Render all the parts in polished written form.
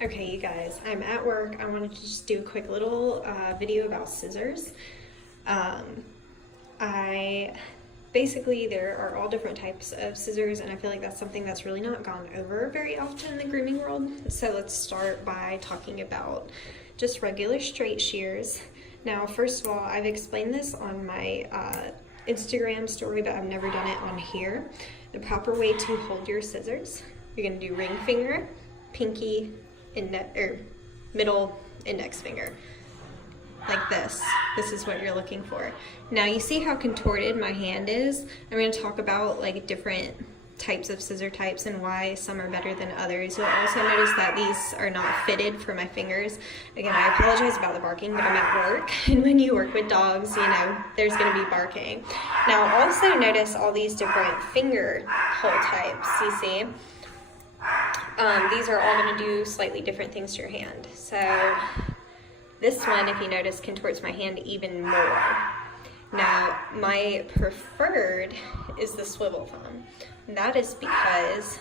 Okay, you guys, I'm at work. I wanted to just do a quick little video about scissors. I basically, there are all different types of scissors, and I feel like that's something that's really not gone over very often in the grooming world. So let's start by talking about just regular straight shears. Now, first of all, I've explained this on my Instagram story, but I've never done it on here. The proper way to hold your scissors: you're gonna do ring finger, pinky, middle index finger, like this. This is what you're looking for. Now you see how contorted my hand is? I'm going to talk about like different types of scissor types and why some are better than others. You'll also notice that these are not fitted for my fingers. Again, I apologize about the barking, but I'm at work, and when you work with dogs, you know, there's going to be barking. Now also notice all these different finger hole types, you see? These are all going to do slightly different things to your hand. So this one, if you notice, contorts my hand even more. Now, my preferred is the swivel thumb. And that is because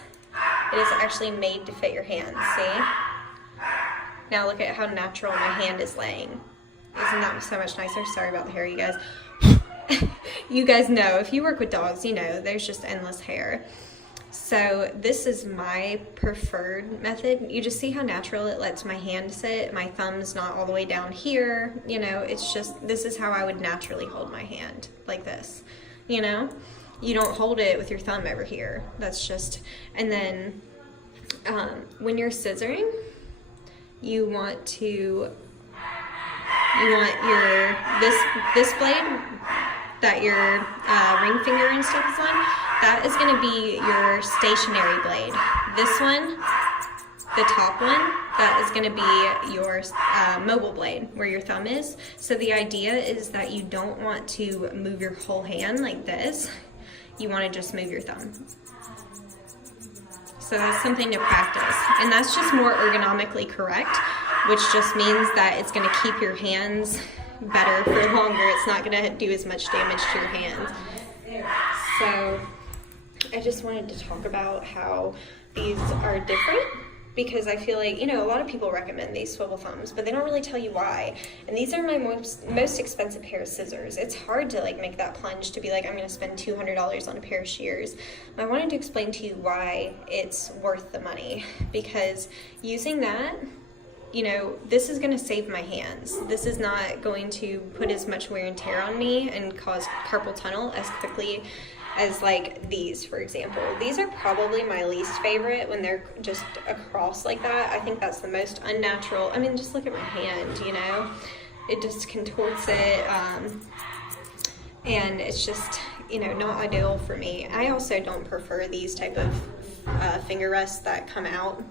it is actually made to fit your hand, see? Now look at how natural my hand is laying. Isn't that so much nicer? Sorry about the hair, you guys. You guys know, if you work with dogs, you know, there's just endless hair. So this is my preferred method. You just see how natural it lets my hand sit. My thumb's not all the way down here. You know, it's just, this is how I would naturally hold my hand, like this. You know, you don't hold it with your thumb over here. That's just, and then when you're scissoring, you want your, this blade that your ring finger and stuff is on, that is going to be your stationary blade. This one, the top one, that is going to be your mobile blade, where your thumb is. So the idea is that you don't want to move your whole hand like this. You want to just move your thumb. So that's something to practice. And that's just more ergonomically correct, which just means that it's going to keep your hands better for longer. It's not going to do as much damage to your hands. So I just wanted to talk about how these are different, because I feel like, you know, a lot of people recommend these swivel thumbs, but they don't really tell you why. And these are my most expensive pair of scissors. It's hard to like make that plunge to be like, I'm going to spend $200 on a pair of shears. I wanted to explain to you why it's worth the money, because using that, you know, this is going to save my hands. This is not going to put as much wear and tear on me and cause carpal tunnel as quickly as like these, for example. These are probably my least favorite when they're just across like that. I think that's the most unnatural. I mean, just look at my hand, you know, it just contorts it, and it's just, you know, not ideal for me. I also don't prefer these type of finger rests that come out.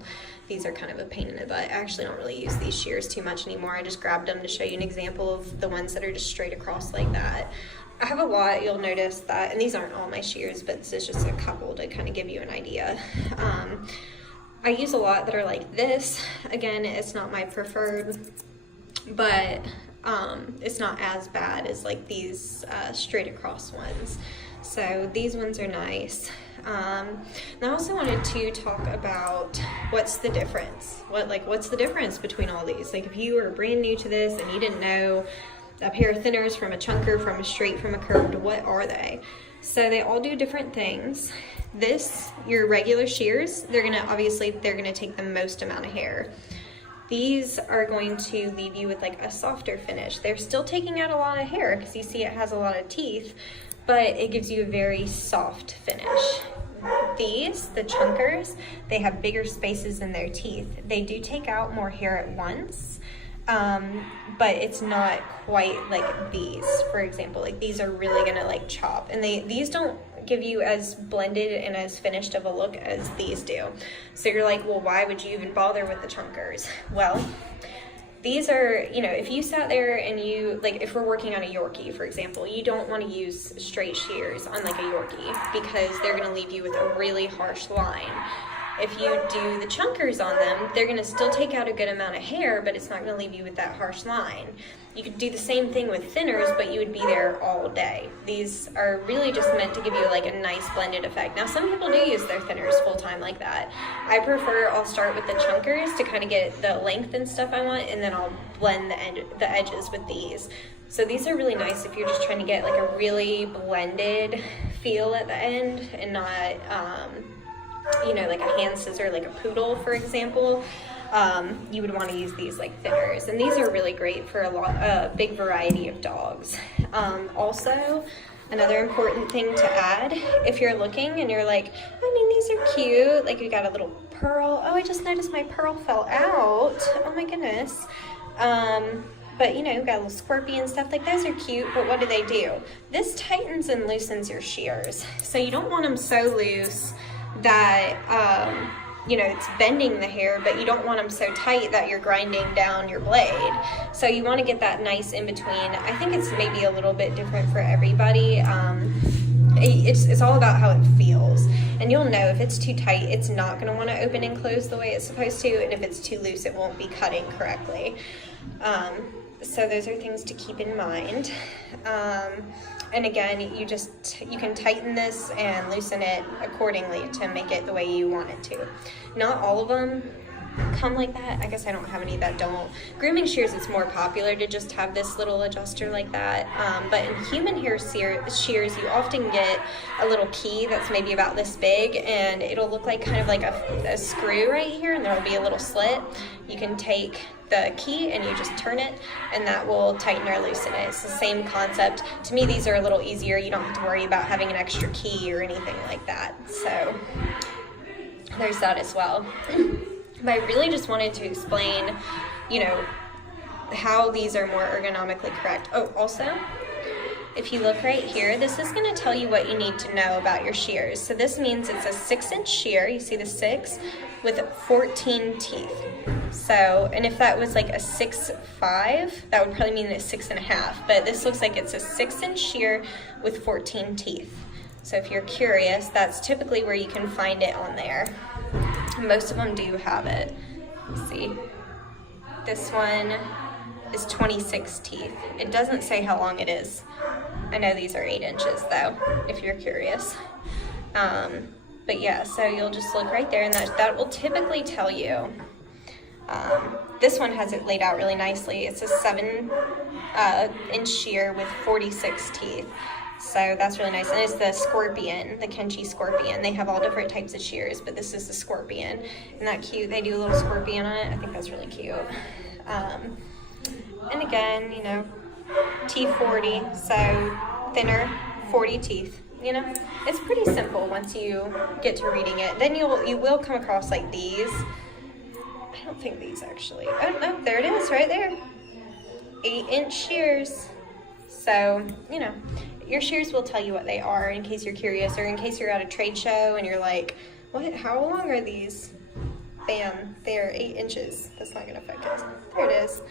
These are kind of a pain in the butt. I actually don't really use these shears too much anymore. I just grabbed them to show you an example of the ones that are just straight across like that. I have a lot, you'll notice that, and these aren't all my shears, but this is just a couple to kind of give you an idea. I use a lot that are like this. Again, it's not my preferred, but it's not as bad as like these straight across ones. So these ones are nice. And I also wanted to talk about what's the difference. What's the difference between all these? Like, if you are brand new to this and you didn't know a pair of thinners from a chunker, from a straight, from a curved, what are they? So they all do different things. This, your regular shears, they're gonna take the most amount of hair. These are going to leave you with like a softer finish. They're still taking out a lot of hair because you see it has a lot of teeth, but it gives you a very soft finish. These, the chunkers, they have bigger spaces in their teeth. They do take out more hair at once, but it's not quite like these, for example. Like, these are really gonna like chop, and these don't give you as blended and as finished of a look as these do. So you're like, well, why would you even bother with the chunkers? Well, these are, you know, if you sat there and you, like, if we're working on a Yorkie, for example, you don't want to use straight shears on like a Yorkie, because they're going to leave you with a really harsh line. If you do the chunkers on them, they're going to still take out a good amount of hair, but it's not going to leave you with that harsh line. You could do the same thing with thinners, but you would be there all day. These are really just meant to give you like a nice blended effect. Now, some people do use their thinners full time like that. I prefer, I'll start with the chunkers to kind of get the length and stuff I want, and then I'll blend the edges with these. So these are really nice if you're just trying to get like a really blended feel at the end and not, you know, like a hand scissor, like a poodle, for example. You would want to use these like thinners, and these are really great for a big variety of dogs. Also, another important thing to add, if you're looking and you're like, I mean, these are cute, like we got a little pearl. Oh, I just noticed my pearl fell out. Oh my goodness. But you know, you've got a little scorpion stuff, like those are cute, but what do? This tightens and loosens your shears. So you don't want them so loose that, you know, it's bending the hair, but you don't want them so tight that you're grinding down your blade. So you want to get that nice in between. I think it's maybe a little bit different for everybody. It's all about how it feels. And you'll know if it's too tight, it's not going to want to open and close the way it's supposed to. And if it's too loose, it won't be cutting correctly. So those are things to keep in mind. And again, you can tighten this and loosen it accordingly to make it the way you want it to. Not all of them come like that. I guess I don't have any that don't. Grooming shears, it's more popular to just have this little adjuster like that. But in human hair shears, you often get a little key that's maybe about this big, and it'll look like kind of like a screw right here, and there'll be a little slit. You can take the key and you just turn it, and that will tighten or loosen it. It's the same concept. To me, these are a little easier. You don't have to worry about having an extra key or anything like that. So there's that as well. But I really just wanted to explain, you know, how these are more ergonomically correct. Oh, also, if you look right here, this is going to tell you what you need to know about your shears. So this means it's a 6-inch shear. You see the 6 with 14 teeth. So, and if that was like a 6.5, that would probably mean it's 6.5. But this looks like it's a 6-inch shear with 14 teeth. So if you're curious, that's typically where you can find it on there. Most of them do have it. Let's see. This one is 26 teeth. It doesn't say how long it is. I know these are 8 inches though, if you're curious. But yeah, so you'll just look right there, and that will typically tell you. This one has it laid out really nicely. It's a 7-inch shear with 46 teeth. So that's really nice. And it's the scorpion, the Kenchi scorpion. They have all different types of shears, but this is the scorpion. Isn't that cute? They do a little scorpion on it. I think that's really cute. And again, you know, T40, so thinner, 40 teeth. You know, it's pretty simple once you get to reading it. Then you will come across like these. I don't think these actually. Oh no, there it is, right there. 8-inch shears. So, you know, your shears will tell you what they are in case you're curious, or in case you're at a trade show and you're like, what? How long are these? Bam, they're 8 inches. That's not gonna focus. There it is.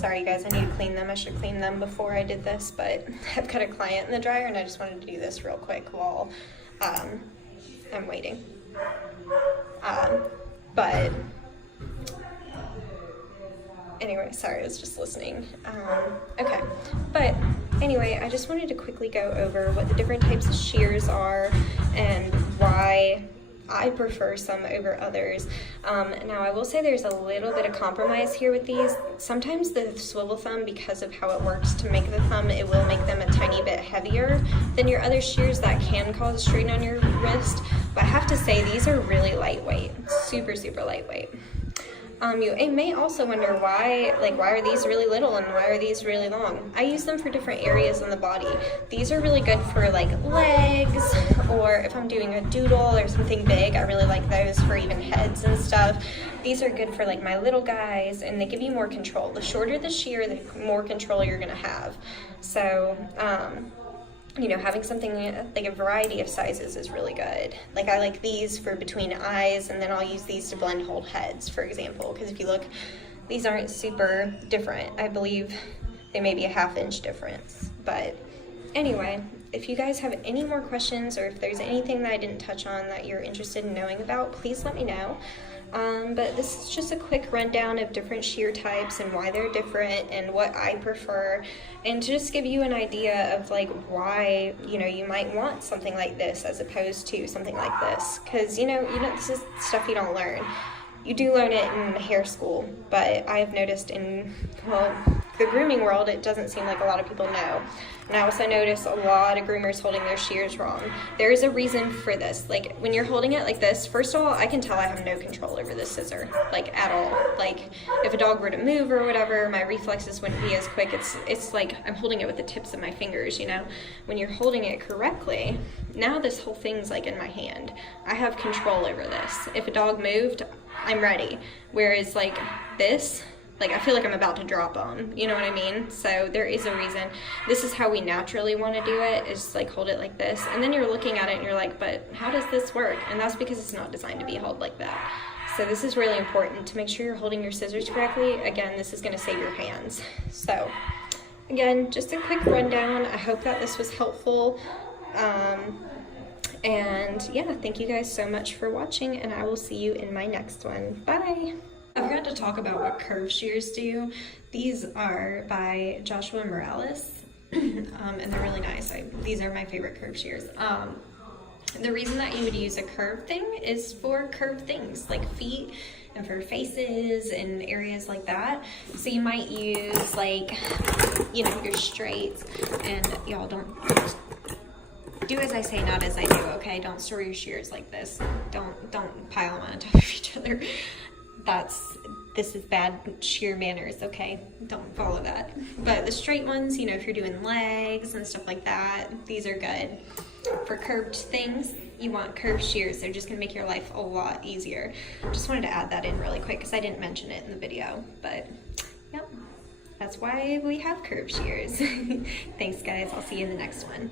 Sorry you guys, I need to clean them. I should have cleaned them before I did this, but I've got a client in the dryer and I just wanted to do this real quick while I'm waiting. But anyway, sorry, I was just listening. Okay, but anyway, I just wanted to quickly go over what the different types of shears are and why I prefer some over others. Now, I will say there's a little bit of compromise here with these. Sometimes the swivel thumb, because of how it works to make the thumb, it will make them a tiny bit heavier than your other shears. That can cause a strain on your wrist. But I have to say, these are really lightweight, super, super lightweight. You may also wonder why are these really little and why are these really long? I use them for different areas on the body. These are really good for like legs, or if I'm doing a doodle or something big, I really like those for even heads and stuff. These are good for like my little guys, and they give you more control. The shorter the shear, the more control you're gonna have. So, you know, having something like a variety of sizes is really good. Like I like these for between eyes, and then I'll use these to blend whole heads, for example, because if you look, these aren't super different. I believe they may be a 1/2 inch difference. But anyway, if you guys have any more questions, or if there's anything that I didn't touch on that you're interested in knowing about, please let me know. But this is just a quick rundown of different shear types and why they're different and what I prefer, and to just give you an idea of like why, you know, you might want something like this as opposed to something like this, because you know this is stuff you don't learn. You do learn it in hair school, but I have noticed in, well, the grooming world, it doesn't seem like a lot of people know. And I also notice a lot of groomers holding their shears wrong. There is a reason for this. Like, when you're holding it like this, first of all, I can tell I have no control over this scissor, like, at all. Like, if a dog were to move or whatever, my reflexes wouldn't be as quick. It's like I'm holding it with the tips of my fingers, you know? When you're holding it correctly, now this whole thing's like in my hand. I have control over this. If a dog moved, I'm ready. Whereas like this, like I feel like I'm about to drop on, you know what I mean? So there is a reason. This is how we naturally want to do it, is like hold it like this, and then you're looking at it and you're like, but how does this work? And that's because it's not designed to be held like that. So this is really important to make sure you're holding your scissors correctly. Again, this is going to save your hands. So again, just a quick rundown. I hope that this was helpful. And yeah, thank you guys so much for watching, and I will see you in my next one. Bye! I forgot to talk about what curve shears do. These are by Joshua Morales, and they're really nice. These are my favorite curve shears. The reason that you would use a curved thing is for curved things, like feet, and for faces and areas like that. So you might use like, you know, your straights, and y'all don't do as I say, not as I do, okay? Don't store your shears like this. Don't pile them on top of each other. This is bad shear manners, okay? Don't follow that. But the straight ones, you know, if you're doing legs and stuff like that, these are good. For curved things, you want curved shears. They're just gonna make your life a lot easier. Just wanted to add that in really quick because I didn't mention it in the video, but yep, that's why we have curved shears. Thanks guys, I'll see you in the next one.